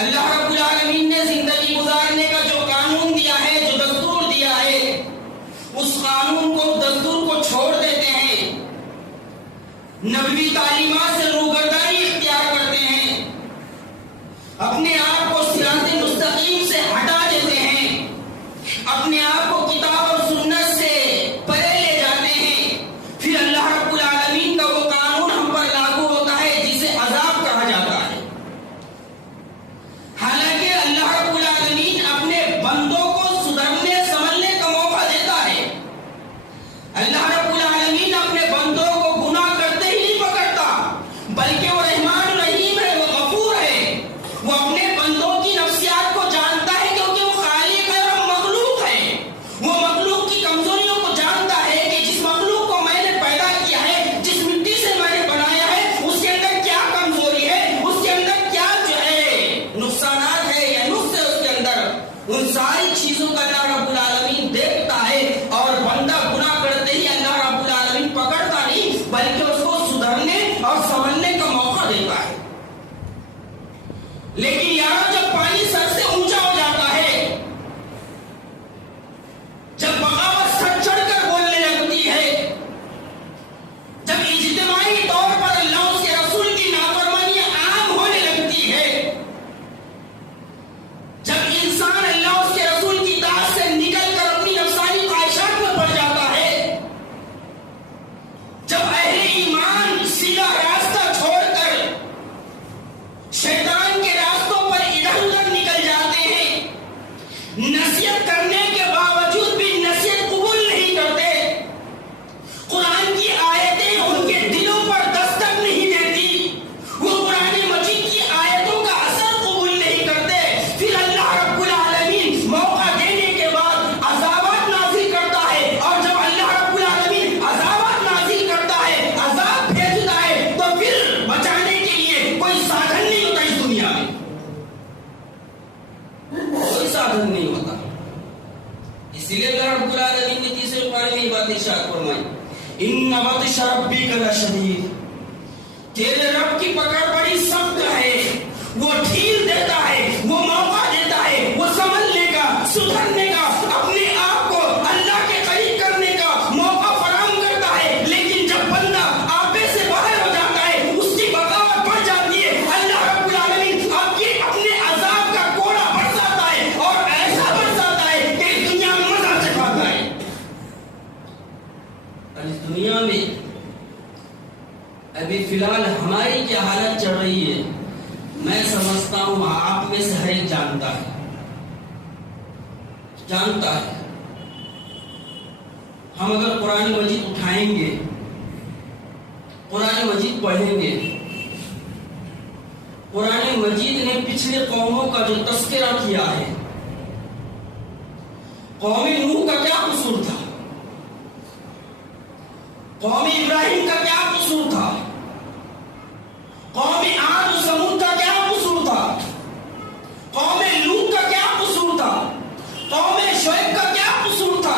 اللہ رب العالمین نے زندگی گزارنے کا جو قانون دیا ہے، جو دستور دیا ہے، اس قانون کو، دستور کو چھوڑ دیتے ہیں، نبوی تعلیمات سے روگردانی اختیار کرتے ہیں، اپنے آپ کو صراط مستقیم سے ہٹا دیتے ہیں، اپنے آپ کو کتاب اور سنت سے پرے لے جاتے ہیں، پھر اللہ رب العالمین کا وہ قانون ہم پر لاگو ہوتا ہے جسے عذاب کہا جاتا ہے۔ حالانکہ اللہ رب العالمین اپنے بندوں کو سدھرنے سنبھلنے کا موقع دیتا ہے۔ اللہ رب العالمین اپنے بندوں کو گناہ کرتے ہی نہیں پکڑتا، بلکہ وہ رحمان رحیم ہے، وہ غفور ہے، وہ اپنے بندوں کی نفسیات کو جانتا ہے، کیونکہ وہ خالق ہے اور مخلوق ہے۔ وہ مخلوق کی کمزوریوں کو جانتا ہے کہ جس مخلوق کو میں نے پیدا کیا ہے، جس مٹی سے میں نے بنایا ہے، اس کے اندر کیا کمزوری ہے، اس کے اندر کیا جو ہے نقصانات ہے یا نقص ہے اس کے اندر، ان ساری چیزوں کا اللہ رب العالمین دیکھتا ہے، اور بندہ گناہ کرتے ہی اللہ رب العالمین پکڑتا نہیں، بلکہ اس کو سدھرنے اور سنبھلنے کا موقع دیتا ہے۔ لیکن یار جب پانی سر سے اونچا ہو جاتا ہے، جب بغاوت سر چڑھ کر بولنے لگتی ہے، جب اجتماعی طور پر اللہ اس کے رسول کی نافرمانی عام ہونے لگتی ہے، جب انسان اللہ اس کے رسول کی اطاعت سے نکل کر اپنی نفسانی خواہشات میں پڑ جاتا ہے، جب اہل ایمان سیدھا راستہ چھوڑ کر شیطان کے راستوں پر ادھر ادھر نکل جاتے ہیں، نصیحت کرنے کے باوجود بھی نصیحت قبول نہیں کرتے، قرآن کی آیتیں ان کے دلوں پر دستک نہیں دیتی، وہ قرآن مجید کی آیتوں کا اثر قبول نہیں کرتے، پھر اللہ رب العالمین موقع دینے کے بعد عذابات نازل کرتا ہے، اور جب اللہ رب العالمین عذابات نازل کرتا ہے، عذاب بھیجتا ہے، تو پھر بچانے کے لیے کوئی سادھن نہیں ہوتا اس دنیا میں، کوئی سادھن نہیں ہوتا۔ اس لیے اللہ رب العالمین نے تیسرے پارے میں یہ بات ارشاد فرمائی، ان بطش ربک لشدید، تیرے رب کی پکڑ بڑی سخت ہے، وہ ڈھیل دیتا ہے، وہ موقع دیتا ہے، وہ سنبھلنے کا، سدھرنے کا، اپنے آپ کو اللہ کے قریب کرنے کا موقع فراہم کرتا ہے، لیکن جب بندہ آپے سے باہر ہو جاتا ہے، اس کی بغاوت بڑھ جاتی ہے، اللہ رب العالمین آپ کے اپنے عذاب کا کوڑا برساتا ہے، اور ایسا برساتا ہے کہ اس دنیا میں مزہ چکھاتا ہے۔ اور اس دنیا میں ابھی فی الحال ہماری کیا حالت چل رہی ہے، میں سمجھتا ہوں آپ میں سے ہر ایک جانتا ہے۔ ہم اگر قرآن مجید اٹھائیں گے، قرآن مجید پڑھیں گے، قرآن مجید نے پچھلے قوموں کا جو تذکرہ کیا ہے، قوم نوح کا کیا قصور تھا، قوم ابراہیم کا کیا قصور تھا، قوم عاد و ثمود کا کیا قصور تھا، قوم لوط کا کیا قصور تھا، قوم شعیب کا کیا قصور تھا،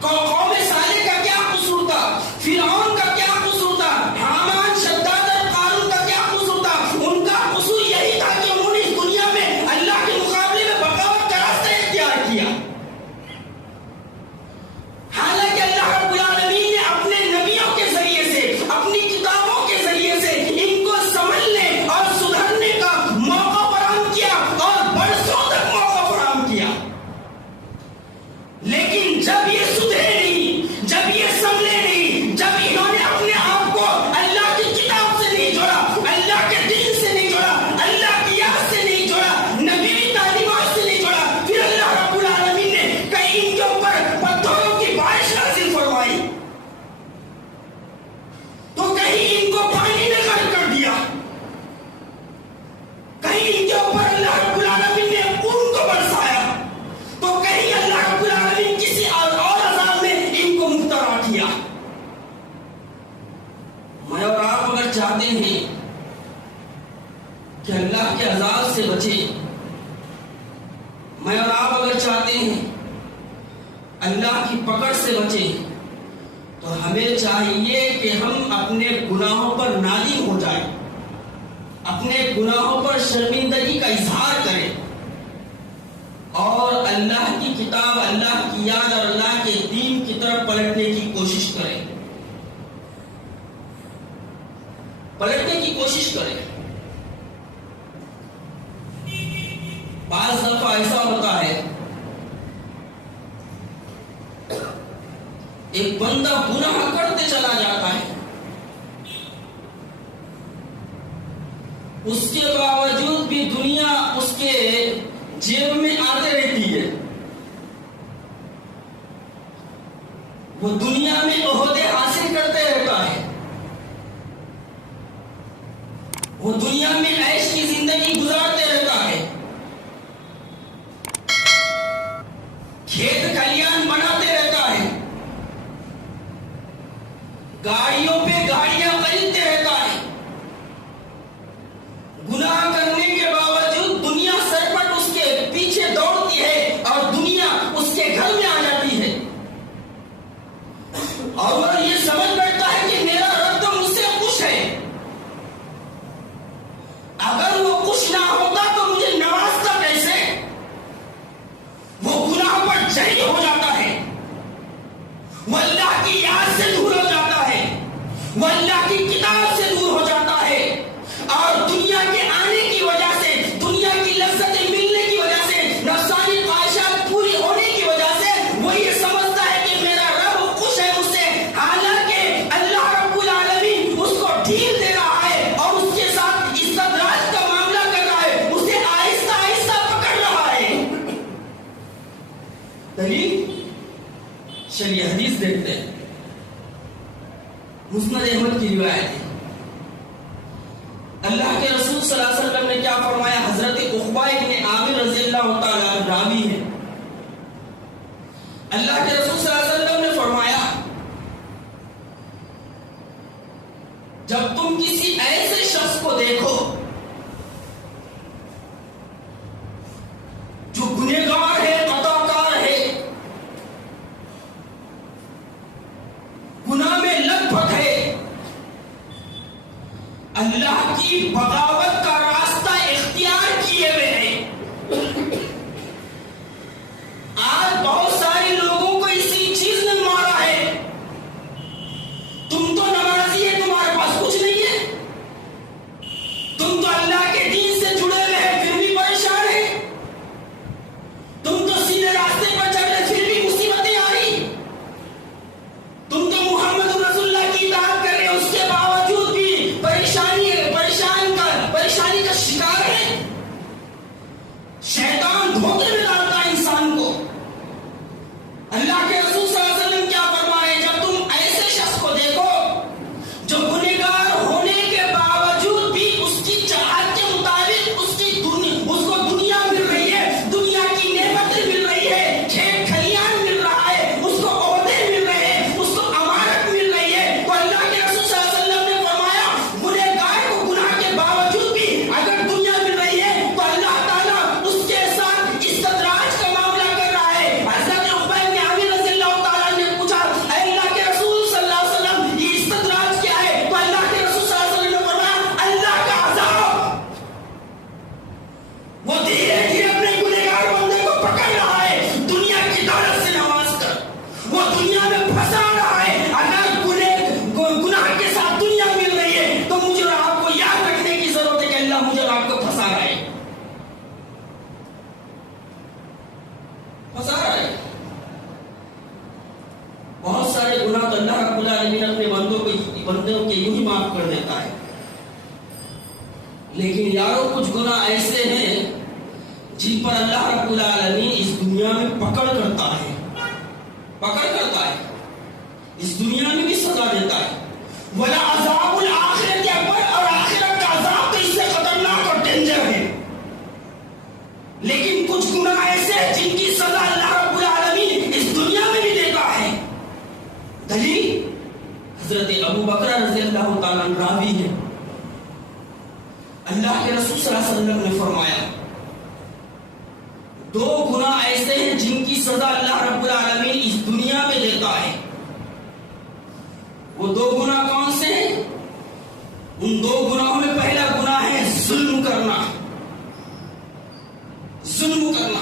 قوم صالح کا کیا قصور تھا، فرعون کا کیا قصور تھا، حامان، شداد اور قارون کا کیا قصور تھا۔ ان کا قصور یہی تھا کہ انہوں نے اس دنیا میں اللہ کے مقابلے میں بغاوت کا راستہ اختیار کیا، حالانکہ اللہ رب العالمین نے اپنے نبیوں کے ذریعے سے، اپنی کتابوں کے ذریعے سے ان کو سمجھنے اور سدھرنے کا موقع فراہم کیا، اور برسوں تک موقع فراہم کیا، لیکن جب یہ سدھرے نہیں، جب یہ سمجھے نہیں، جب انہوں نے اپنے آپ کو اللہ کی کتاب سے نہیں جوڑا، اللہ کے دین سے نہیں جوڑا، اللہ کی یاد سے نہیں جوڑا، نبی تعلیمات سے نہیں جوڑا، پھر اللہ رب العالمین نے کہیں ان کے اوپر پتھروں کی بارش نازل فرمائی، تو کہیں ان کو پانی نے غرق کر دیا، کہیں ان کے اوپر اللہ رب العالمین نے خون کو برسایا، تو کہیں اللہ رب العالمین کسی اور عذاب میں ان کو مبتلا کیا۔ میں اور آپ اگر چاہتے ہیں کہ اللہ کے عذاب سے بچے، میں اور آپ اگر چاہتے ہیں اللہ کی پکڑ سے بچے، تو ہمیں چاہیے کہ ہم اپنے گناہوں پر نادم ہو جائیں، اپنے گناہوں پر شرمندگی کا اظہار کرے اور اللہ کی کتاب، اللہ کی یاد اور اللہ کے دین کی طرف پلٹنے کی کوشش کرے، پلٹنے کی کوشش کرے۔ بعض دفعہ ایسا ہوتا ہے ایک بندہ گناہ کرتے چلا جاتا ہے، اس کے باوجود بھی دنیا اس کے جیب میں آتے رہتی ہے، وہ دنیا میں عہدے حاصل کرتے رہتا ہے، وہ دنیا میں عیش کی زندگی گزارتے رہتا ہے، کھیت کھلیان بناتے رہتا ہے، گاڑیوں پہ گاڑیاں خریدتے رہتا ہے، گناہ کرنے کے باوجود دنیا سرپٹ اس کے پیچھے دوڑتی ہے اور دنیا اس کے گھر میں آ جاتی ہے، اور وہ یہ سمجھ بیٹھتا ہے کہ میرا رب تو مجھ سے خوش ہے، اگر وہ خوش نہ ہوتا تو مجھے نوازتا کیسے؟ وہ گناہ پر جہل ہو جاتا ہے، وہ اللہ کی یاد سے دور ہو جاتا ہے، وہ اللہ کی کتاب سے دور ہو جاتا ہے، اور دنیا کے آنے کی وجہ سے، دنیا کی لذتیں ملنے کی وجہ سے، نفسانی خواہشات پوری ہونے کی وجہ سے وہ یہ سمجھتا ہے کہ میرا رب خوش ہے مجھ سے، حالانکہ اللہ رب العالمین اس کو ڈھیل دے رہا ہے اور اس کے ساتھ استدراج کا معاملہ کر رہا ہے، اسے آہستہ آہستہ پکڑ رہا ہے۔ دلیل چلیے حدیث دیکھتے ہیں، مسند احمد کی روایت ہے، اللہ کے رسول صلی اللہ علیہ وسلم نے کیا فرمایا؟ حضرت عقبہ ابن عامر رضی اللہ تعالیٰ عنہ راوی ہے، اللہ کے رسول صلی اللہ علیہ وسلم نے فرمایا جب تم کسی ایسے شخص کو دیکھو جو گنہگار ہے، خطاکار ہے، گناہ میں لت پت ہے، اللہ کی بغاوت کا راستہ اختیار کیے ہوئے ہیں، آج بہت سارے لوگوں کو اسی چیز نے مارا ہے، تم تو نمازی ہے، تمہارے پاس کچھ نہیں ہے، تم تو اللہ کے دین سے جڑے ہوئے ہیں پھر بھی پریشان ہے، تم تو سیدھے راستے پر چل رہے پھر بھی مصیبتیں آ رہی، تم تو محمد رسول اللہ کی اطاعت کر رہے اس کے باوجود بھی پریشانی کا شکار ہے۔ شیطان دھوکے میں ڈالتا ہے انسان کو۔ اللہ کے رسول صلی اللہ علیہ وسلم کیا فرمائے؟ جب تم ایسے شخص کو دیکھو جو گنہگار ہونے کے باوجود بھی اس کی چاہت کے مطابق اس کو دنیا مل رہی ہے، دنیا کی نعمتیں مل رہی ہے، کھیت کھلیان مل رہا ہے، اس کو عہدے مل رہے ہیں، اس کو امانت مل رہی ہے، تو اللہ کے رسول صلی اللہ علیہ وسلم نے فرمایا گنہگار کو گناہ کے باوجود بھی اگر دنیا مل رہی ہے تو اللہ تعالیٰ اس کے ساتھ استدراج کا معاملہ کر رہا ہے۔ حضرت عقبہ بن عامر رضی اللہ تعالیٰ نے پوچھا اے اللہ کے رسول صلی اللہ علیہ وسلم یہ استدراج کیا ہے؟ تو اللہ کے رسول صلی اللہ علیہ وسلم نے فرمایا اللہ کا عذاب، وہ دھیرے دھیرے اپنے گنہگار بندے کو پکڑ رہا ہے، دنیا کی دولت سے نواز کر وہ دنیا میں پھنسا رہا ہے۔ اگر گناہ کے ساتھ دنیا مل رہی ہے تو مجھے اور آپ کو یاد رکھنے کی ضرورت ہے کہ اللہ مجھے اور آپ کو پھنسا رہا ہے، پھنسا رہا ہے۔ بہت سارے گناہ تو اللہ رب العالمین اپنے بندوں کے یوں ہی معاف کر دیتا ہے، لیکن یارو کچھ گناہ ایسے ہیں جن پر اللہ رب العالمین اس دنیا میں پکڑ کرتا ہے، اس دنیا میں بھی سزا دیتا ہے۔ وَلَعَذَابُ الْآخِرَةِ اکبر، اور آخرت کا عذاب تو اس سے خطرناک اور ڈینجر ہے، لیکن کچھ گناہ ایسے ہیں جن کی سزا اللہ رب العالمین اس دنیا میں بھی دیتا ہے۔ دلیل حضرت ابو بکر رضی اللہ تعالیٰ عنہ راوی ہے، اللہ کے رسول صلی اللہ علیہ وسلم نے فرمایا دو گناہ ایسے ہیں جن کی سزا اللہ رب العالمین اس دنیا میں دیتا ہے۔ وہ دو گناہ کون سے ہیں؟ ان دو گناہوں میں پہلا گناہ ہے ظلم کرنا. ظلم کرنا.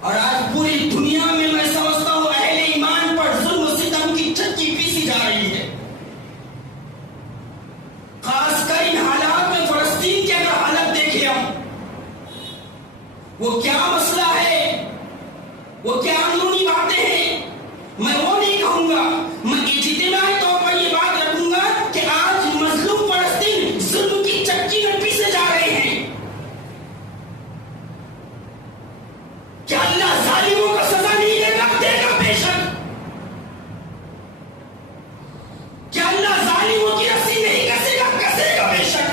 اور آج پوری دنیا میں میں سمجھتا ہوں اہل ایمان پر ظلم و ستم کی چکی پیسی جا رہی ہے. خاص کر ان حالات میں فلسطین کی اگر حالت دیکھیں ہم، وہ کیا مسئلہ ہے، وہ کیا اندرونی باتیں ہیں، میں وہ نہیں کہوں گا. میں اجتماعی طور پر یہ بات رکھوں گا کہ آج مظلوم فلسطین ظلم کی چکی میں پیسے جا رہے ہیں. کیا اللہ ظالموں کو سزا نہیں دے گا؟ دے گا بے شک. کیا اللہ ظالموں کی رسی نہیں کسے گا؟ کسے گا بے شک.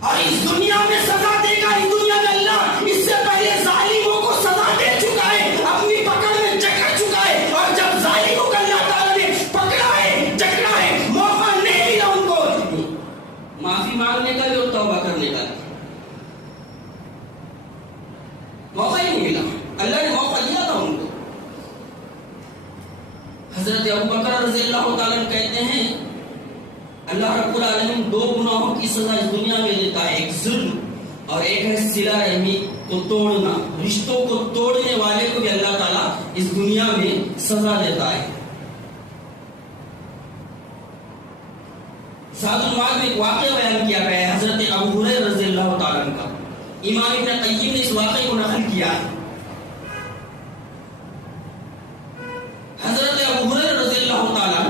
اور اس دنیا میں سزا دے گا. اس دنیا میں اللہ اس سے پہلے ظالموں کو سزا دے چکا ہے، اپنی پکڑ میں جکڑ چکا ہے. اور جب ظالموں کو اللہ تعالیٰ نے پکڑا ہے، جکڑا ہے، موقع نہیں ملا ان کو معافی مانگنے کا بھی اور توبہ کرنے کا بھی موقع ہی نہیں ملا. اللہ نے موقع دیا تھا ان کو. حضرت ابوبکر رضی اللہ تعالیٰ کہتے ہیں اللہ رب العالمین دو گناہوں کی سزا اس دنیا میں دیتا ہے، ایک ظلم اور ایک ہے صلہ رحمی کو توڑنا. رشتوں کو توڑنے والے کو بھی اللہ تعالیٰ اس دنیا میں سزا دیتا ہے. زاد المعاد میں ایک واقعہ بیان کیا گیا ہے حضرت ابو ہریرہ رضی اللہ تعالیٰ کا. امام ابن قیم نے اس واقعے کو نقل کیا ہے. حضرت ابو ہریرہ رضی اللہ تعالیٰ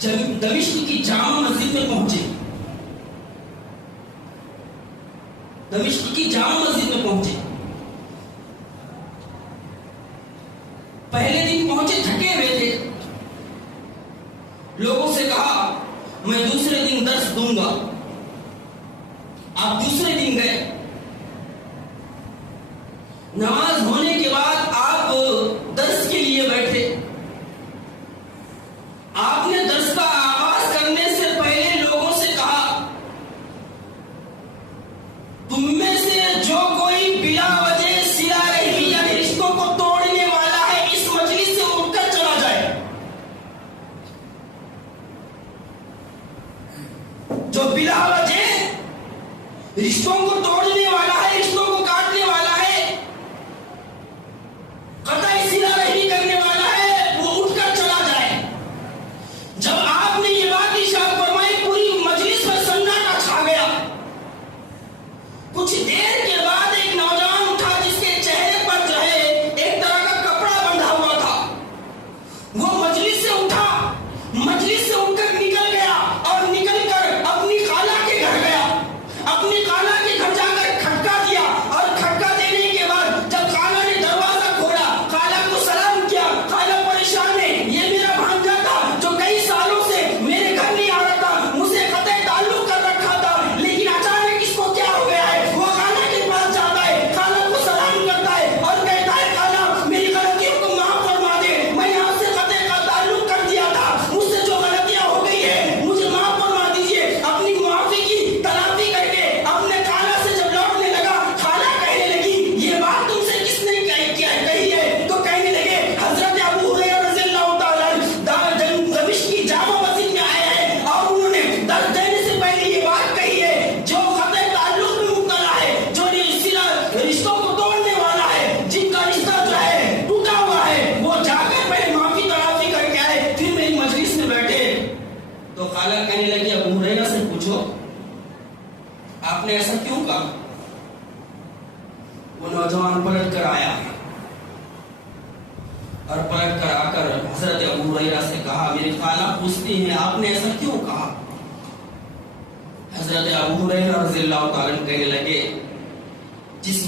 جب دمشق کی جامع مسجد میں پہنچے، دمشق کی جامع مسجد میں پہنچے، پہلے دن پہنچے تھکے ہوئے تھے. لوگوں سے کہا میں دوسرے دن درس دوں گا. آپ دوسرے دن گئے. نماز ہونے کے بعد آپ درس کے لیے بیٹھے. آپ نے درس کا آغاز کرنے سے پہلے لوگوں سے کہا تم میں سے جو کوئی بلا وجہ صلہ رحمی یعنی رشتوں کو توڑنے والا ہے اس مجلس سے اٹھ کر چلا جائے. جو بلا وجہ رشتوں کو توڑنے والا ہے، رشتوں کو کاٹنے والا ہے، قطعی صلہ رحمی کرنے والا ہے، وہ اٹھ کر چلا جائے. جب آپ نے یہ بات ارشاد فرمائی پوری مجلس میں سناٹا چھا گیا. کچھ دیر کے بعد ایک نوجوان اٹھا جس کے چہرے پر جو ہے ایک طرح کا کپڑا بندھا ہوا تھا. وہ مجلس سے اٹھا، مجلس سے اٹھ کر نکل گیا اور نکل کر اپنی خالہ کے گھر گیا. اپنی خالہ کے گھر جا کر کھٹکا دیا اور کھٹکا دینے کے بعد جب خالہ نے دروازہ کھولا، خالہ کو سلام کیا. خالہ پریشان ہے، یہ میرا بھانجا تھا جو کئی سالوں سے میرے گھر نہیں آ رہا تھا، مجھ سے قطع تعلق کر رکھا تھا، لیکن اچانک اس کو کیا ہو گیا ہے. وہ خالہ کے پاس جاتا ہے، خالہ کو سلام کرتا ہے اور کہتا ہے خالہ میری غلطیوں کو معاف فرما دے. میں نے آپ سے قطع کا تعلق کر دیا تھا، مجھ سے جو غلطیاں ہو گئی ہے مجھے معاف فرما دیجیے. اپنی معافی کی تلافی کر کے اپنے خالہ سے جب لوٹنے لگا، خالہ کہنے لگی یہ بات تم سے کس نے کہی ہے؟ تو کہنے لگے حضرت ابو ہریرہ رضی اللہ تعالیٰ دمشق کی جامع مسجد میں آئے ہیں اور انہوں نے درس دینے سے پہلے یہ بات کہی ہے جو قطع تعلق میں مبتلا ہے، جو رشتوں کو توڑنے والا ہے، جن کا رشتہ جو ہے ٹوٹا ہوا ہے، وہ جا کر پہلے معافی تلافی کر کے آئے پھر میری مجلس میں بیٹھے. تو خالہ کہنے لگی ابو ہریرہ سے پوچھو آپ نے ایسا کیوں کہا؟ وہ نوجوان پلٹ کر آیا اور پلٹ کر آ کر حضرت ابو ہریرہ سے کہا میری خالہ پوچھتی ہیں آپ نے ایسا کیوں کہا؟ حضرت ابو ہریرہ رضی اللہ تعالیٰ کہنے لگے جس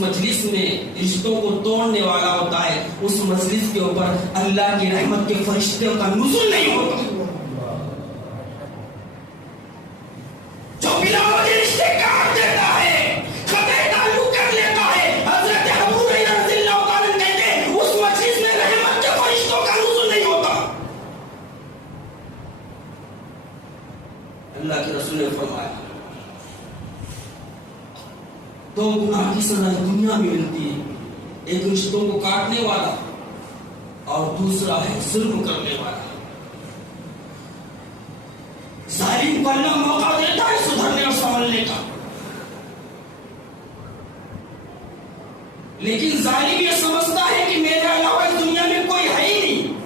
مجلس میں رشتوں کو توڑنے والا ہوتا ہے اس مجلس کے اوپر اللہ کی رحمت کے فرشتوں کا نزول نہیں ہوتا. جو بلا وجہ رشتے کاٹ دیتا ہے، قطع تعلق کر لیتا ہے، حضرت ابو ہریرہ رضی اللہ تعالیٰ کہتے ہیں اس مجلس میں رحمت کے فرشتوں کا نزول نہیں ہوتا. اللہ کے رسول نے فرمایا دو گناہ کی سزا دنیا میں ملتی ہے، ایک رشتوں کو کاٹنے والا اور دوسرا ہے ظلم کرنے والا. ظالم کو اللہ موقع دیتا ہے سدھرنے اور سنبھلنے کا، لیکن ظالم یہ سمجھتا ہے کہ میرے علاوہ اس دنیا میں کوئی ہے ہی نہیں۔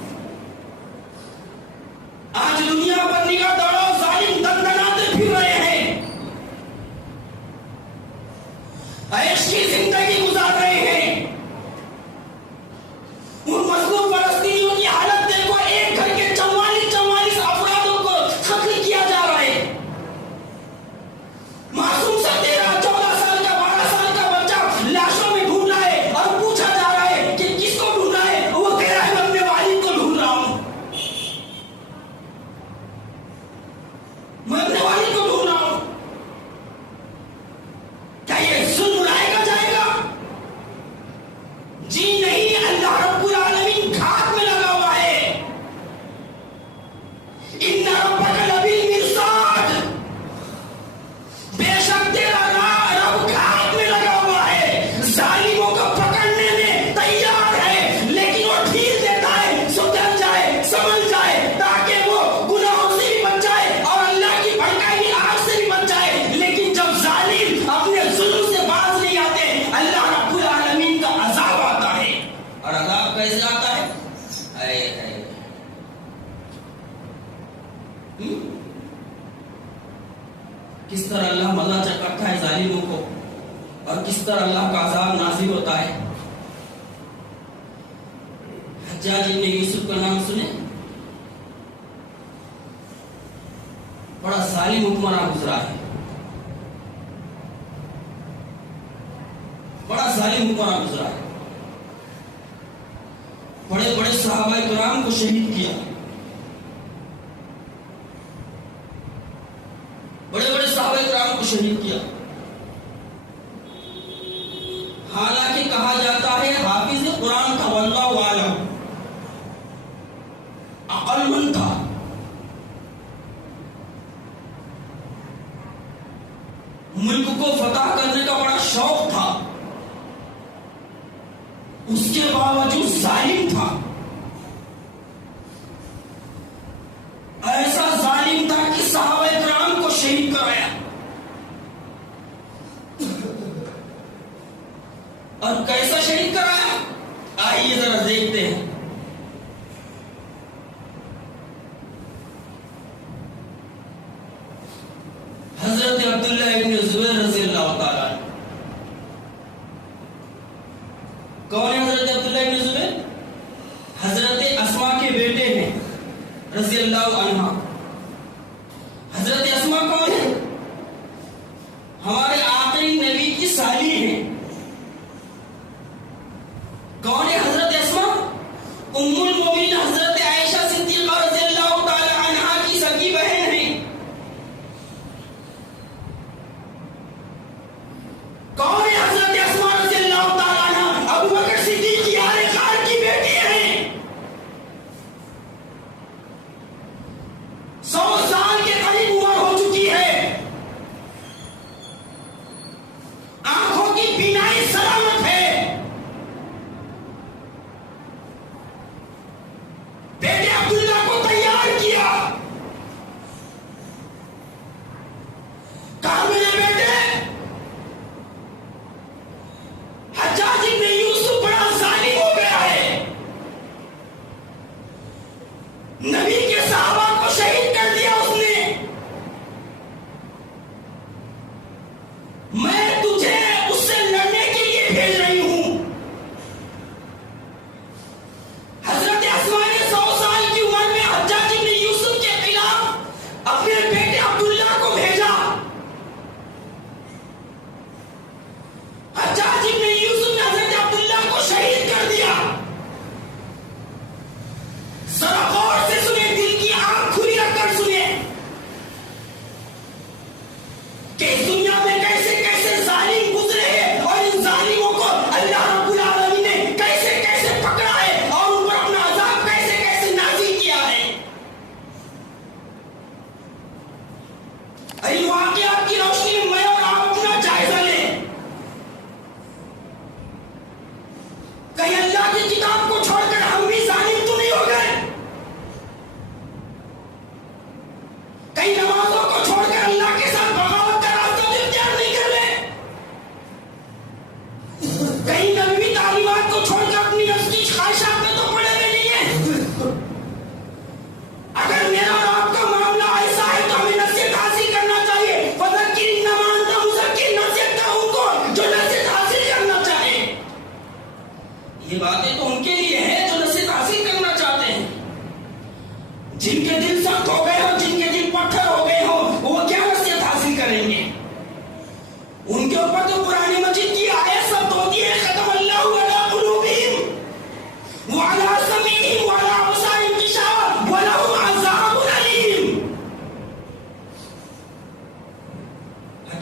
آج دنیا پر نگاہ دوڑاؤ، ظالم دندناتے پھر رہے ہیں، عیش کی زندگی گزار رہے ہیں۔ ان مظلوم فلسطینیوں کی حالت دیکھو، ایک گھر کے 44 افرادوں کو قتل کیا جا رہا ہے۔ معصوم سا 13 14 سال کا 12 سال کا بچہ لاشوں میں ڈھونڈ رہا ہے اور پوچھا جا رہا ہے کہ کس کو ڈھونڈ رہا ہے؟ وہ کہہ رہا ہے میں اپنے والد کو ڈھونڈ رہا ہوں، میں اپنے والد کو ڈھونڈ رہا ہوں۔ کیا یہ ظلم اڑائے گا جائے گا؟ جی نہیں، اللہ رب العالمین گھات میں لگا ہوا ہے۔ ان ربک لبالمرصاد، بے شک تیرا رب گھات میں لگا ہوا ہے، ظالموں کو پکڑنے میں تیار ہے، لیکن وہ ڈھیل دیتا ہے سدھر جائے سنبھل جائے تاکہ وہ گناہوں سے بھی بچ جائے اور اللہ کی بھڑکائی ہوئی آگ سے بھی بچ جائے۔ لیکن جب ظالم اپنے ظلم سے باز نہیں آتے، اللہ رب العالمین کا عذاب آتا ہے۔ اور عذاب کیسے آتا ہے؟ کس طرح اللہ مزہ چکھتا ہے ظالموں کو، اور کس طرح اللہ کا عذاب نازل ہوتا ہے۔ حجاج ابن یوسف کا نام سنے؟ بڑا ظالم حکمراں گزرا ہے، بڑا ظالم حکمراں گزرا ہے۔ بڑے بڑے صحابہ کرام کو شہید کیا، بڑے بڑے صحابہ کرام کو شہید کیا۔ حالانکہ کہا جاتا ہے حافظ قرآن تھا، واللہ عالم، عقل مند تھا، ملک کو فتح کرنے کا بڑا شوق تھا، اس کے باوجود ظالم تھا۔ ایسا ظالم تھا کہ صحابہ کرام کو شہید کرایا۔ اور کیسا شہید کرایا؟ آئیے ذرا دیکھتے ہیں۔ حضرت عبداللہ ابن زبیر رضی اللہ تعالیٰ عنہ، کون ہے حضرت عبداللہ ابن زبیر؟ حضرت اسما کے بیٹے ہیں رضی اللہ عنہ۔ حضرت اسما کون ہے؟ ہمارے آخری نبی کی سالی ہیں۔ کون ہے حضرت اسما؟ ام المومنین حضرت عائشہ صدیقہ رضی اللہ تعالی عنہا کی سگی بہن ہیں۔ کون ہے حضرت اسما رضی اللہ تعالی عنہ؟ ابو بکر صدیق کی آل خیر کی بیٹی ہیں۔ 100 سال کے قریب عمر ہو چکی ہے، آنکھوں کی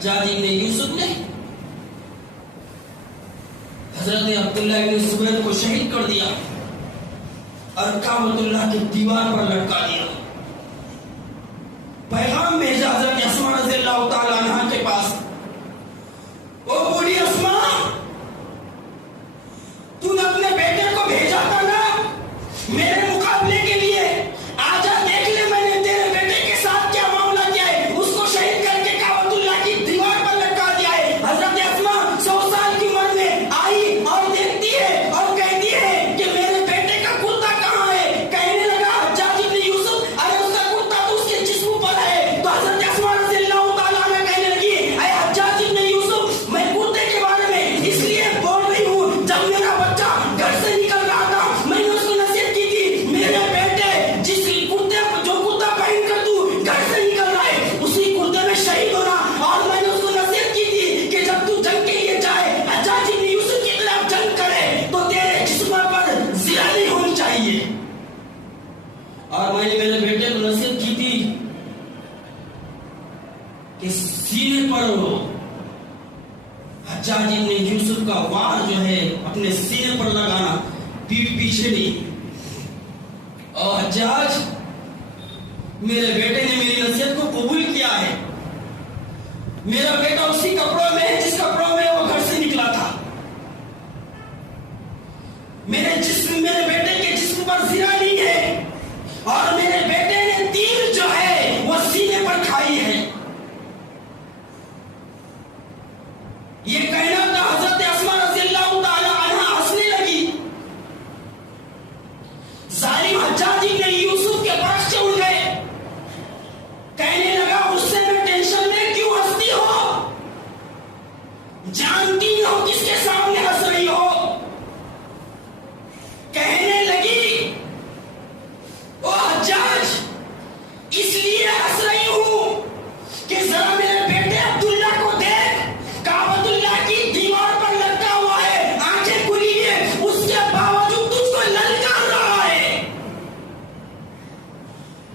حجاج ابن یوسف نے حضرت عبداللہ ابن زبیر کو شہید کر دیا اور کعبۃ اللہ کی دیوار پر لٹکا دیا. پیغام بھیجا حضرت اسماء رضی اللہ تعالی عنہ کے پاس. وہ بولی اسماء، تو نے اپنے بیٹے کو بھیجا تھا نا میرے مقابلے کے لیے، آجا دیکھ لے میں نے تیرے بیٹے کے ساتھ کیا معاملہ کیا ہے. اس کو شہید کر کے کعبۃ اللہ کی دیوار پر لٹکا دیا ہے. حضرت اسماء 100 سال کی عمر میں آئی اور دیکھتی ہے اور کہتی ہے کہ میرے بیٹے کا کرتا کہاں ہے. کہنے لگا حجاج ابن یوسف، ارے اس کا کرتا تو اس کے جسم پر ہے. تو حضرت اسماء رضی اللہ تعالیٰ عنہ کہنے لگی، اے حجاج ابن یوسف، میں کرتے کے بارے میں اس لیے بول رہی ہوں، جب میرا بچہ گھر سے نکل رہا تھا میں نے اس کو نصیحت کی تھی، میرے بیٹے جس کرتے جو کرتا پہن کر تو گھر سے نکل رہا ہے اسی کرتے میں شہید ہونا. اور میں نے اس کو نصیحت کی تھی کہ جب تو جنگ کے لیے جائے حجاج ابن یوسف کی خلاف جنگ کرے تو تیرے جسم پر زرہ نہیں ہونی چاہیے. اور میں نے میرے بیٹے کو نصیحت کی تھی کہ سینے پر حجاج ابن یوسف کا وار جو ہے اپنے سینے پر لگانا، پیٹھ پیچھے نہیں. اور حجاج، میرے بیٹے نے میری نصیحت کو قبول کیا ہے. میرا بیٹا اسی کپڑوں میں ہے جس کپڑوں میں وہ گھر سے نکلا تھا. میرے بیٹے کے جسم پر زرہ نہیں ہے اور میرے بیٹے نے تیر جو ہے وہ سینے پر کھائی ہے. یہ کہنا تھا. حضرت اسماء رضی اللہ تعالی عنہ ہنسنے لگی. ظالم حجاج ابن یوسف کے برقچے اڑ گئے. کہنے لگا غصے میں ٹینشن میں کیوں ہنستی ہو؟ جانتی ہو کس کے سامنے ہنس رہی ہو؟ کہنے لگی، او حجاج، اس لیے ہنس رہی ہوں کہ ذرا میرے بیٹے عبداللہ کو دیکھ، کعبۃ اللہ کی دیوار پر لٹکا ہوا ہے، آنکھیں کھلی ہے، اس کے باوجود تجھ کو للکار رہا ہے.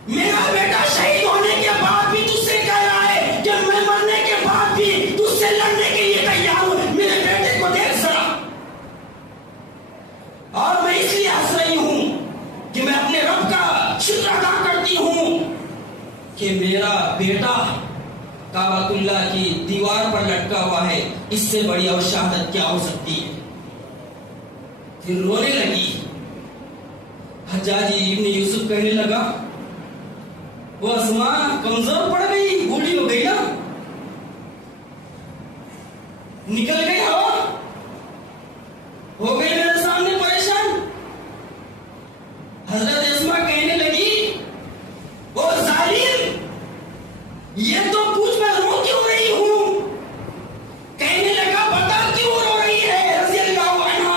میرا بیٹا شہید ہونے کے بعد بھی تجھ سے کہہ رہا ہے کہ میں مرنے کے بعد بھی تجھ سے لڑنے کے لیے تیار ہوں. میرے بیٹے کو دیکھ ذرا. اور میں اس لیے ہنس رہی ہوں کہ میں اپنے رب کا شکر ادا کرتی ہوں کہ میرا بیٹا کعبۃ اللہ کی دیوار پر لٹکا ہوا ہے. اس سے بڑی اور شہادت کیا ہو سکتی ہے. پھر رونے لگی. حجاج ابن یوسف کہنے لگا، وہ اسماء کمزور پڑ گئی، بوڑھی ہو گئی نا، نکل گئی ہوا، ہو گئی میرے سامنے پریشان. حضرت اسماء کہنے لگی، وہ ظالم، یہ تو پوچھ میں رو کیوں رہی ہوں. کہنے لگا، بتا کیوں رو رہی ہے رضی اللہ عنہ.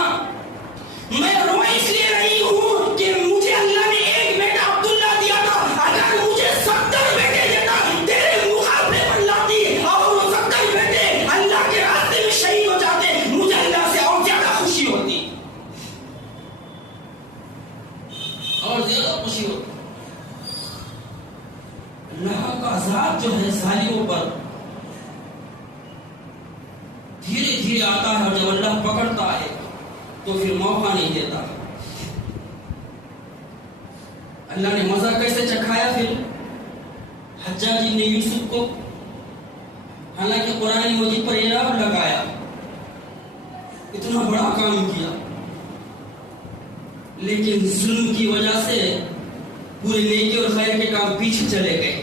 میں رو اس لیے رہی ہوں کہ مجھے اللہ نے ایک بیٹا عبداللہ دیا تھا. اگر مجھے 70 بیٹے دیتا تیرے مقابلے پر لاتی اور وہ 70 بیٹے اللہ کے راستے میں شہید ہو جاتے، مجھے اللہ سے اور زیادہ خوشی ہوتی، اور زیادہ خوشی ہوتی. اللہ کا عذاب جو ہے ظالموں پر دھیرے دھیرے آتا ہے، اور جب اللہ پکڑتا ہے تو پھر موقع نہیں دیتا. اللہ نے مزہ کیسے چکھایا پھر حجاج ابن یوسف کو. حالانکہ قرآن مجید پر انعام لگایا، اتنا بڑا کام کیا، لیکن ظلم کی وجہ سے پورے نیکی اور خیر کے کام پیچھے چلے گئے.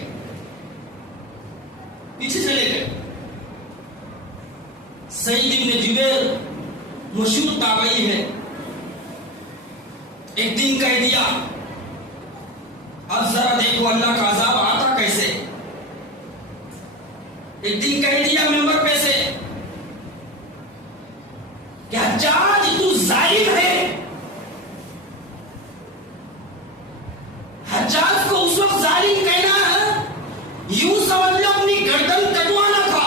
سعید ابن جبیر مشہور تابعی ہے. ایک دن کہہ دیا، اب ذرا دیکھو اللہ کا عذاب آتا کیسے. ایک دن کہہ دیا ممبر پہ سے کہ حجاج تو ظالم ہے. حجاج کو اس وقت ظالم کہنا یوں سمجھ لو اپنی گردن کٹوانا تھا.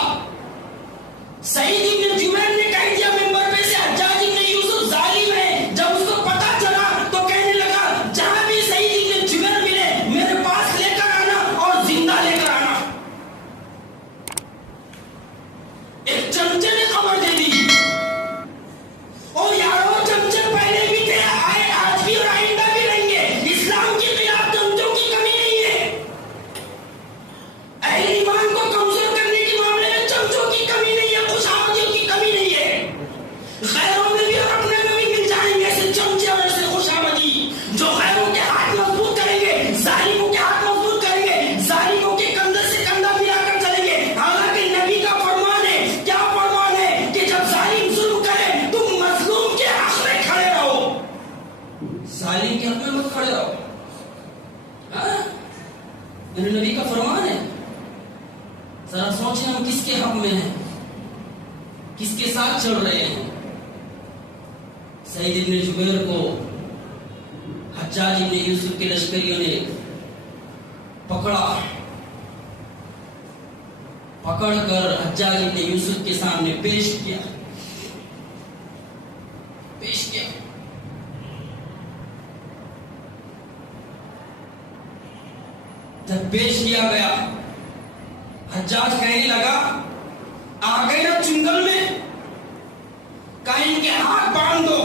سعید ابن جبیر نے کہہ دیا ممبر پہ سے حجاج ابن یوسف ظالم ہے. جب اس کو پتا چلا تو کہنے لگا، جہاں بھی سعید ابن جبیر ملے میرے پاس لے کر آنا اور زندہ لے کر آنا. کس کے حق میں ہیں، کس کے ساتھ چل رہے ہیں؟ سعید ابن جبیر کو حجاج ابن یوسف کے لشکریوں نے پکڑا، پکڑ کر حجاج ابن یوسف کے سامنے پیش کیا۔ جب پیش کیا گیا، حجاج کہنے لگا، آ گئے نا چنگل میں، کہا ان کے ہاتھ باندھ دو،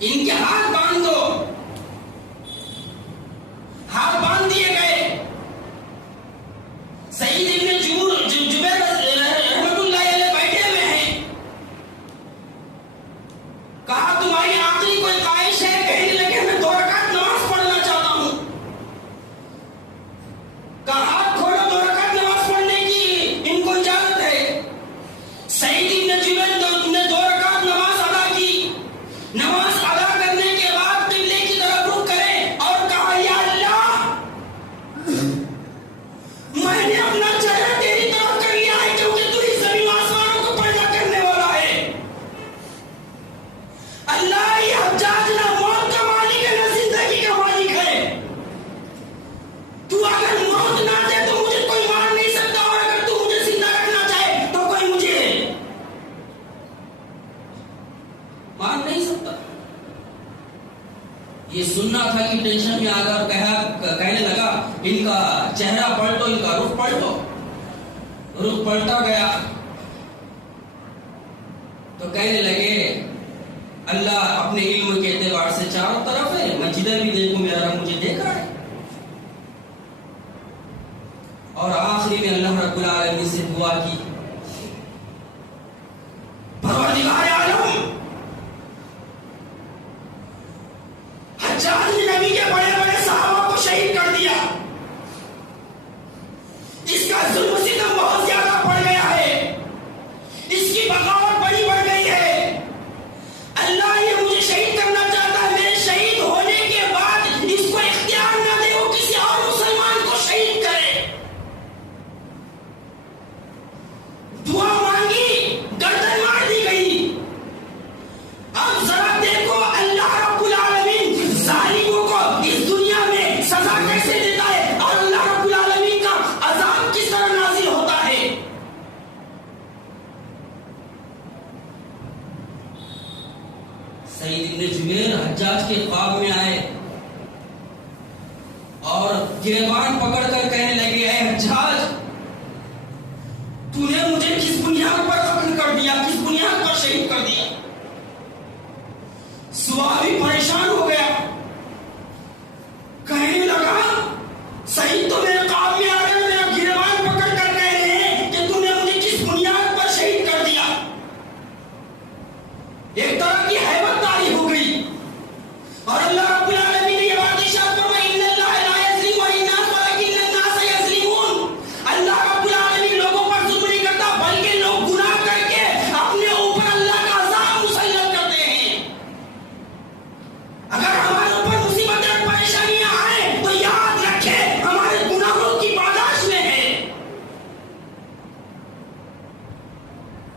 ان کے ہاتھ باندھ دو۔ ہاتھ باندھ دیے گئے۔ سعید ابن جبیر رحمت اللہ علیہ بیٹھے ہوئے ہیں۔ کہا تمہاری آخری کوئی خواہش ہے؟ کہنے لگے میں 2 رکعت نماز پڑھنا چاہتا ہوں۔ کہا ہاتھ کھولو، 2 رکعت نماز پڑھنے کی ان کو اجازت ہے۔ سعید ابن جبیر نے 2 رکعت نماز ادا کی۔ نماز ادا کرنے کے بعد قبلے کی طرف رخ کرے اور کہا، یا اللہ، میں نے اپنا چہرہ تیری طرف کر لیا ہے، کیونکہ تو ہی زمین آسمانوں کو پیدا کرنے والا ہے۔ اللہ، یہ حجاج نہ موت کا مالک ہے نہ زندگی کا مالک ہے۔ تو اگر موت نہ دے تو مجھے کوئی مار نہیں سکتا، اور اگر تو مجھے زندہ رکھنا چاہے تو کوئی مجھے مار نہیں سکتا۔ یہ سننا تھا کہ ٹینشن میں آ کر کہنے لگا، ان کا چہرہ پلٹو، ان کا رخ پلٹو۔ رخ پلٹا گیا تو کہنے لگے، اللہ اپنے علم کے اعتبار سے چاروں طرف ہے، میں جدھر بھی دیکھوں میرا رب مجھے دیکھ رہا ہے۔ اور آخری میں اللہ رب العالمین سے دعا کی، پروردگار عالم، حجاج نے نبی کے بڑے بڑے صحابہ کو شہید کر دیا، اس کا ظلم و ستم بہت زیادہ بڑھ گیا ہے، اس کی بغاوت بڑی بڑھ گئی ہے۔ اللہ یہ مجھے شہید کرنا چاہتا ہے، میرے شہید ہونے کے بعد اس کو اختیار نہ دے وہ کسی اور مسلمان کو شہید کرے۔ دعا مانگی، گردن مار دی گئی۔ اب ذرا دیکھو اللہ رب العالمین ظالموں کو اس دنیا میں سزا کیسے دیتا ہے، اور اللہ رب العالمین کا عذاب کس طرح نازل ہوتا ہے۔ سعید ابن جبیر حجاج کے خواب میں آئے اور گریبان پکڑ کر کہنے لگے، اے حجاج، تو نے مجھے کس بنیاد پر قتل کر دیا، کس بنیاد پر شہید کر دیا؟ صحابی پریشان ہو گیا، کہنے لگا، سعید تو میرے خواب میں آ کر میرا گریبان پکڑ کر کہہ رہے ہیں کہ تو نے مجھے کس بنیاد پر شہید کر دیا۔ ایک طرح کی ہیبت طاری ہو گئی، اور اللہ رب العالمین نے یہ بات ارشاد فرمائی، ان اللہ لا یظلم الناس ولکن الناس یظلمون۔ اللہ رب العالمین لوگوں پر ظلم نہیں کرتا، بلکہ لوگ گناہ کر کے اپنے اوپر اللہ کا عذاب مسلط کرتے ہیں۔ اگر ہمارے اوپر مصیبتیں اور پریشانیاں آئیں تو یاد رکھیں ہمارے گناہوں کی پاداش میں ہے،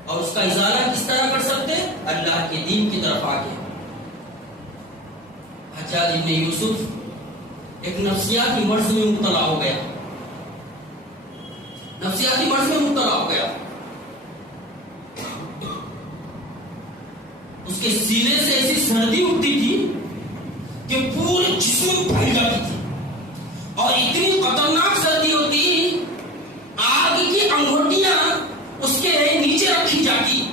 اور اس کا ازالہ کس طرح کر سکتے ہیں؟ اللہ کے دین کی طرف آگے۔ حجاج ابن یوسف ایک نفسیاتی مرض میں مبتلا ہو گیا، نفسیاتی مرض میں مبتلا ہو گیا۔ اس کے سینے سے ایسی سردی اٹھتی تھی کہ پورے جسم پھیل جاتی تھی، اور اتنی خطرناک سردی ہوتی، آگ کی انگوٹیاں اس کے نیچے رکھی جاتی،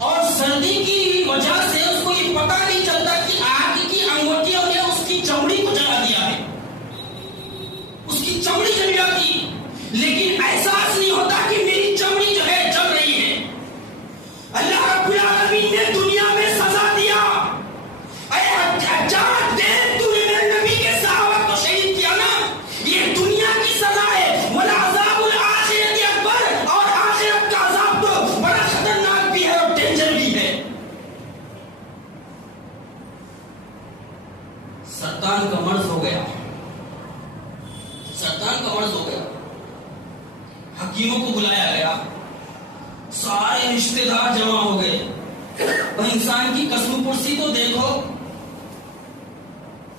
اور سردی کی وجہ سے اس کو یہ پتہ نہیں چلتا کہ آگ کی انگوٹیوں نے اس کی چمڑی کو جلا دیا ہے، اس کی چمڑی جل جاتی، لیکن احساس نہیں ہوتا کہ میری چمڑی جو ہے جل رہی ہے۔ اللہ رب العالمین نے دنیا میں سزا دیا، اے حجاج، دیکھ تو نے میرے نبی کے صحابہ کو شہید کیا نا، یہ دنیا کی سزا ہے، وَلَعَذَابُ الْآخِرَةِ أَكْبَرُ، اور آخرت کا عذاب تو بڑا خطرناک بھی ہے اور ڈینجر بھی ہے۔ سرطان کا مرض ہو گیا، سرطان کا مرض ہو گیا، حکیموں کو بلایا گیا، سارے رشتے دار جمع ہو گئے. اور انسان کی قسم پرسی تو دیکھو،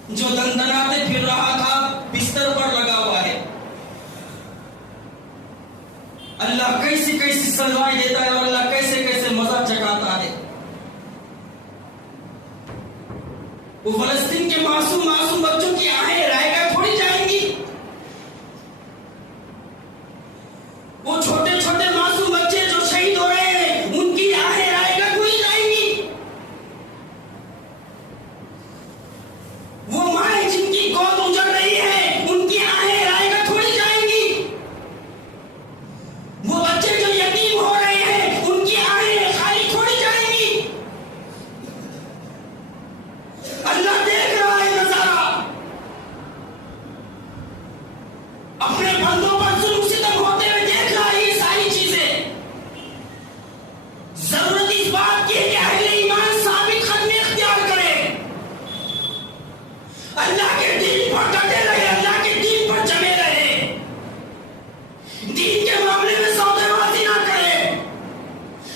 جو دندناتے پھر رہا تھا بستر پر لگا ہوا ہے. اللہ کیسی کیسی سزائیں دیتا ہے اور اللہ کیسے کیسے مزہ چکاتا ہے. وہ فلسطین کے معصوم معصوم بچوں کی آہیں رائے گا تھوڑی جائیں گی. وہ چھوٹے چھوٹے معصوم بچے جو شہید ہو رہے ہیں ان کی آہیں رائے گا تھوڑی جائیں گی. وہ مائیں جن کی گود اجڑ رہی ہے ان کی آہیں رائے گا تھوڑی جائیں گی. وہ بچے جو یتیم ہو رہے ہیں ان کی آہیں خالی تھوڑی جائیں گی. اللہ دیکھ رہا ہے نظارہ، اپنے بندوں پر ظلم ستم ہوتے ہوئے دیکھ رہا ہے یہ ساری چیزیں. ضرورت اس بات کی ہے کہ اہل ایمان ثابت قدم اختیار کرے، اللہ کے دین پر ڈٹے رہے، اللہ کے دین پر جمے رہے، دین کے معاملے میں سودے بازی نہ کرے،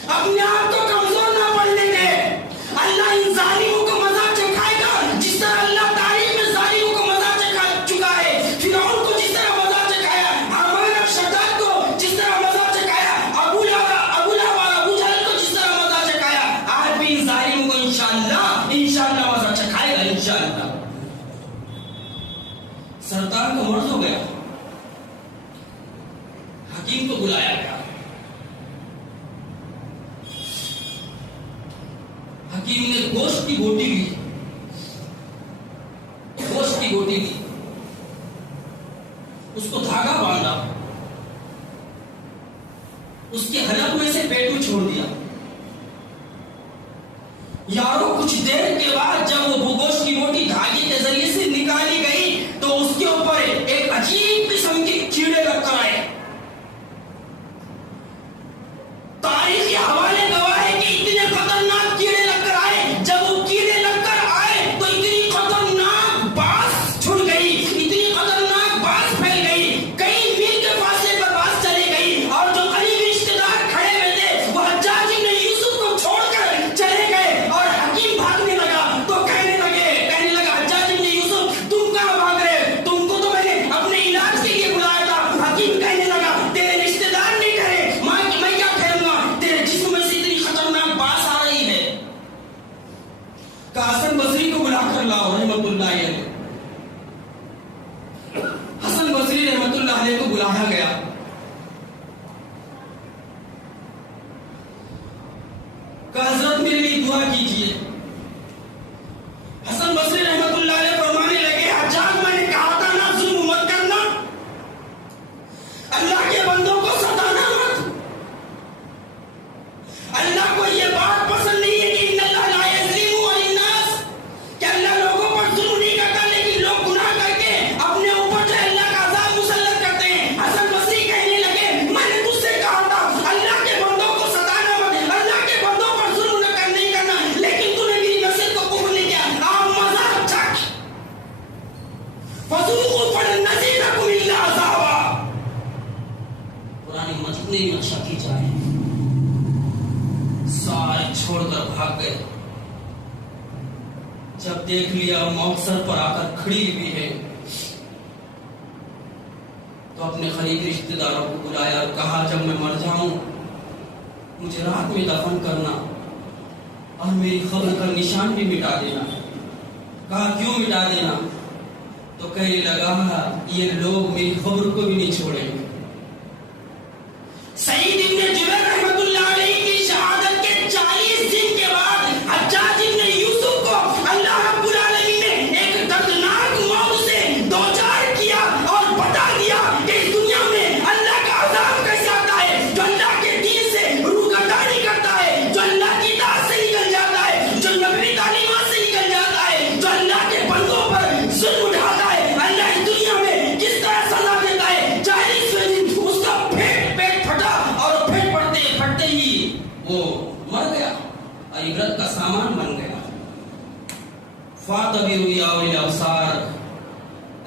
اپنے آپ کو کمزور نہ پڑنے دے. اللہ ان ظالموں کو مزہ چکھائے گا جس طرح اللہ تاریخ میں ظالموں کو مزہ چکھا چکا ہے. فرعون کو جس طرح مزہ چکھایا، حامان اور شداد کو جس طرح مزہ چکھایا، ابو لہب اور ابو جہل کو جس طرح مزہ چکھایا، آج بھی ان ظالموں کو انشاءاللہ مزہ چکھائے گا انشاءاللہ. سرطان کا مرض ہو گیا، حکیم کو بلایا گیا. حکیم نے گوشت کی بوٹی لی، اس کو دھاگا باندھا، اس کے حلق میں سے پیٹو چھوڑ دیا. یارو کچھ دیر کے بعد جب وہ گوشت کی بوٹی دھاگے کے ذریعے سے نکالی گئی تو اس کے اوپر ایک عجیب قسم کے کیڑے لگ کر آئے. تاریخی حوالے گواہ ہے کہ اتنے خطرناک کیڑے لگ کر آئے. جب وہ کیڑے لگ کر آئے تو اتنی خطرناک باس چھڑ گئی، اتنی خطرناک باس پھیل گئی، کئی میل کے فاصلے پر باس چلی گئی. اور جو قریبی رشتے دار کھڑے ہوئے تھے وہ حجاج ابن یوسف کو چھوڑ کر چلے گئے. اور حکیم بھاگنے لگا تو کہنے لگا حجاج ابن یوسف تم کہاں بھاگ رہے؟ تم کو تو میں نے اپنے علاج کے لیے بلایا تھا. حکیم کہنے لگا تیرے رشتے دار نہیں ڈرے، میں کیا کہوں گا، تیرے جسم میں سے اتنی خطرناک باس آ رہی ہے. حسن بصری کو بلا کر لاؤ رحمت اللہ علیہ. حسن بصری رحمت اللہ علیہ کو بلایا گیا. کہ حضرت میرے لیے دعا کیجیے. حسن بصری رحمت اللہ علیہ فرمانے لگے حجاج میں نے کہا تھا نا ظلم مت کرنا، اللہ کے بندوں کو ستانا مت. اللہ کو یہ بات پسند نہیں ہے کہ ان اللہ لا یظلم الناس، کہ اللہ لوگوں پر ظلم نہیں کرتا لیکن لوگ گناہ کر کے اپنے اوپر جو اللہ کا عذاب مسلط کرتے ہیں. حسن بصری کہنے لگے میں نے تجھ سے کہا تھا اللہ کے بندوں کو ستانا مت، اللہ کے بندوں پر ظلم نہیں کرنا، لیکن تو نے میری نصیحت کو قبول نہیں کیا. آپ مذاق چکھ فذوقوا فلن نزیدکم الا عذابا. قرآن مجید نے نقشہ کھینچا ہے. سارے چھوڑ کر بھاگ گئے. جب دیکھ لیا موت سر پر آ کر کھڑی ہوئی ہے تو اپنے قریبی رشتے داروں کو بلایا اور کہا جب میں مر جاؤں مجھے رات میں دفن کرنا اور میری قبر کا نشان بھی مٹا دینا. کہا کیوں مٹا دینا؟ تو کہنے لگا یہ لوگ میری قبر کو بھی نہیں چھوڑیں گے. سعید ابن جبیر رحمت اللہ علیہ کی شہادت کے 40 دن کے بعد حجاج ابن یوسف کو اللہ رب العالمین نے ایک دردناک موت سے دوچار کیا اور بتا دیا کہ اس دنیا میں اللہ کا عذاب کیسے آتا ہے. جو اللہ کے دین سے روگردانی کرتا ہے، جو اللہ کی اطاعت سے نکل جاتا ہے، جو نبوی تعلیمات سے نکل جاتا ہے، جو اللہ کے بندوں پر ظلم اٹھاتا ہے، اللہ اس دنیا میں کس طرح سزا دیتا ہے. 40 دن اس کا پیٹ پھٹا اور پیٹ پھٹتے ہی وہ مر گیا اور عبرت کا سامان بن گیا. فاتبروا یا اولی الابصار،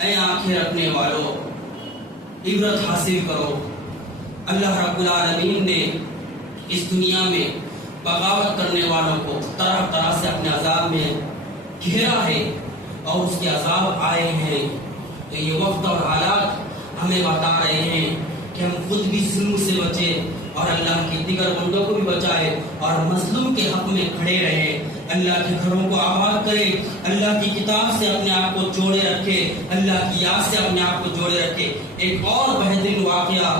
اے آنکھیں رکھنے والو عبرت حاصل کرو. اللہ رب العالمین نے اس دنیا میں بغاوت کرنے والوں کو طرح طرح سے اپنے عذاب میں گھیرا ہے اور اس کے عذاب آئے ہیں. تو یہ وقت اور حالات ہمیں بتا رہے ہیں کہ ہم خود بھی ظلم سے بچے اور اللہ کے دیگر بندوں کو بھی بچائے اور مظلوم کے حق میں کھڑے رہے. اللہ کے گھروں کو آباد کرے, اللہ کی کتاب سے اپنے آپ کو جوڑے رکھے, اللہ کی یاد سے اپنے آپ کو جوڑے رکھے. ایک اور بہترین واقعہ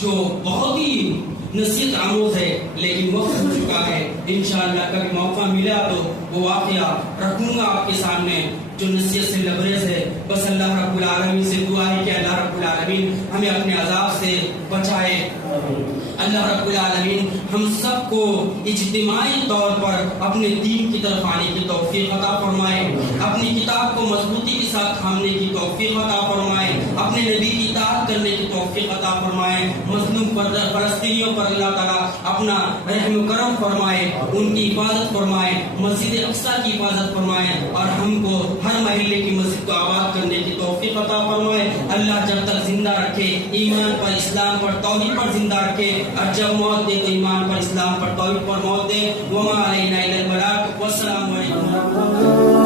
جو بہت ہی نصیحت آموز ہے لیکن وقت ہو چکا ہے, انشاءاللہ کبھی موقع ملا تو وہ واقعہ رکھوں گا آپ کے سامنے جو نصیحت سے لبریز ہے. بس اللہ رب العالمین سے دعا ہے کہ اللہ رب العالمین ہمیں اپنے عذاب سے بچائے. اللہ رب العالمین ہم سب کو اجتماعی طور پر اپنے دین کی طرف آنے کی توفیق عطا فرمائے, اپنی کتاب کو مضبوطی کے ساتھ تھامنے کی توفیق عطا فرمائے, اپنے نبی کی اطاعت کرنے کی توفیق عطا فرمائے. مظلوم فلسطینیوں پر اللہ تعالیٰ اپنا رحم و کرم فرمائے, ان کی حفاظت فرمائے, مسجد اقصی کی حفاظت فرمائے اور ہم کو ہر محلے کی مسجد کو آباد کرنے کی توفیق عطا فرمائے. اللہ جب تک زندہ رکھے ایمان پر, اسلام پر, توحید پر زندہ رکھے, اور جب موت دے تو ایمان پر, اسلام پر, توحید پر موت دے. وما علینا الا البلاغ. والسلام علیکم ورحمۃ اللہ.